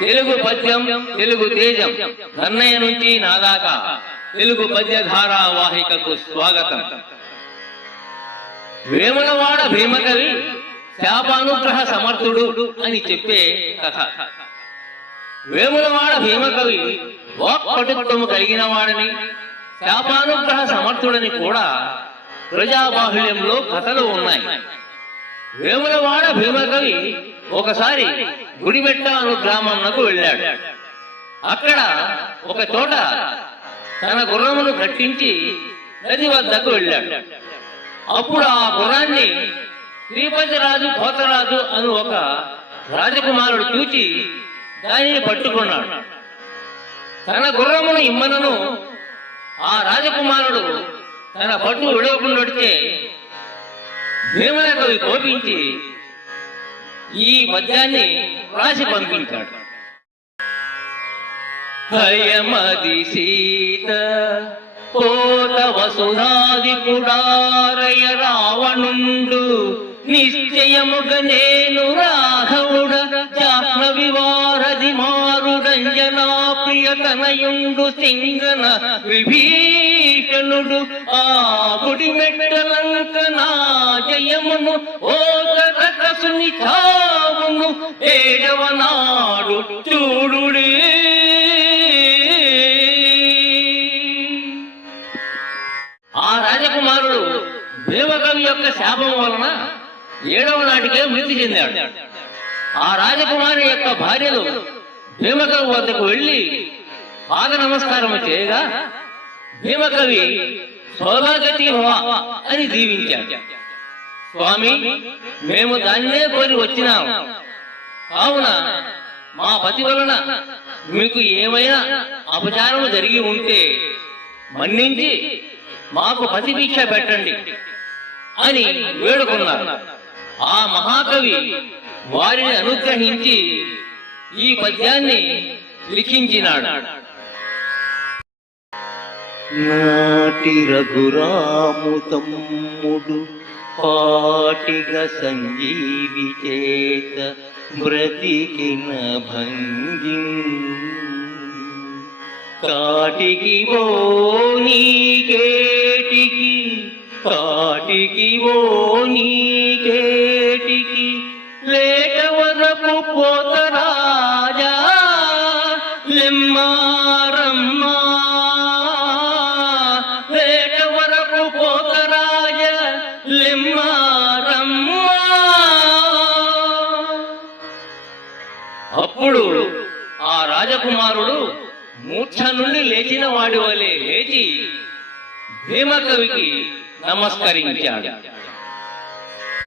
తెలుగు పద్యం తెలుగు తేజం నన్నయ్య నుంచి నాదాకా. తెలుగు పద్య ధారావాహికకు స్వాగతం. వేములవాడ భీమకవి శాపానుగ్రహ సమర్థుడు అని చెప్పే కథ. వేములవాడ భీమకవి వాక్పటుత్వము కలిగిన వాడని శాపానుగ్రహ సమర్థుడని కూడా ప్రజాబాహుళ్యంలో కథలు ఉన్నాయి. వేములవాడ భీమకవి ఒకసారి గుడిబెట్ట అను గ్రామంలో వెళ్ళాడు. అక్కడ ఒక చోట తన గుర్రమును కట్టించి నది వద్దకు వెళ్ళాడు. అప్పుడు ఆ గుర్రాన్ని శ్రీపతిరాజు పోతరాజు అను ఒక రాజకుమారుడు చూచి దానిని పట్టుకున్నాడు. తన గుర్రమును ఇమ్మనను ఆ రాజకుమారుడు తన పట్టు విడవకుండా భీమన కోపించి ఈ పద్యాన్ని రాసి పంపించాడు. హయమది సీత పోత వసుధాది పుడారయ రావణుండు నిశ్చయముగ నేను రాఘవుడ జాహ్నవి వారధి మారుడంజనా ప్రియతనయుండు సింగన విభీషణుడు ఆ గుడి మెట్టలంక నా జయమును ఓ రకసుని చావును ఏడవ నాడు చూడుడే. ఆ రాజకుమారుడు దేవకవి యొక్క శాపం వలన ఏడవ నాటికే మృతి చెందాడు. ఆ రాజకుమారి యొక్క భార్యలు భీమకవి వద్దకు వెళ్ళి పాద నమస్కారం చేయగా భీమకవి సౌభాగతి అని దీవించాడు స్వామి మేము దాన్నే కోరి వచ్చినాం. కావున మా పతి వలన మీకు ఏమైనా అపచారం జరిగి ఉంటే మన్నించి మాకు పతి భిక్ష పెట్టండి అని వేడుకున్నారు. ఆ మహాకవి వారిని అనుగ్రహించి ఈ పద్యాన్ని లిఖించినాడు. నాటి రఘురాముతమ్ముడు పాటిగ సంజీవి చేత బ్రతికిన భంగి. కాటికి ఓ నీకేటికి కాటికి ఓ నీకేటికి లేట పోత రాజా లెమ్మా అప్పుడు ఆ రాజకుమారుడు మూర్ఛ నుండి లేచిన వాడి వలె లేచి భీమకవికి నమస్కరించాడు.